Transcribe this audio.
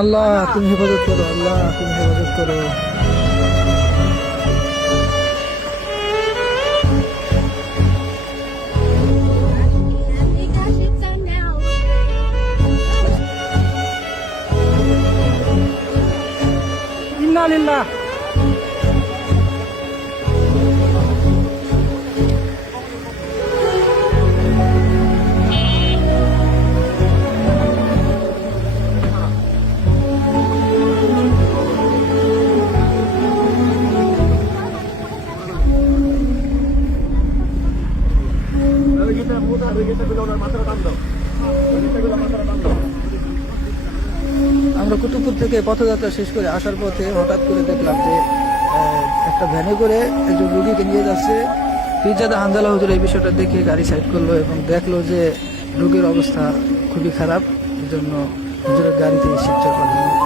আল্লাহ তুমি হেফাজত করো, আল্লাহ তুমি হেফাজত করো। ইন্না লিল্লাহ। আমরা কুতুবপুর থেকে পথযাত্রা শেষ করে আসার পথে হঠাৎ করে দেখলাম যে একটা ভ্যানে করে একজন রুগীকে নিয়ে যাচ্ছে। পীরজাদা হানজালা হুজুর এই বিষয়টা দেখে গাড়ি সাইড করলো এবং দেখলো যে রোগীর অবস্থা খুবই খারাপ, এই জন্য হুজুরের গাড়ি থেকে শিক্ষা করলো।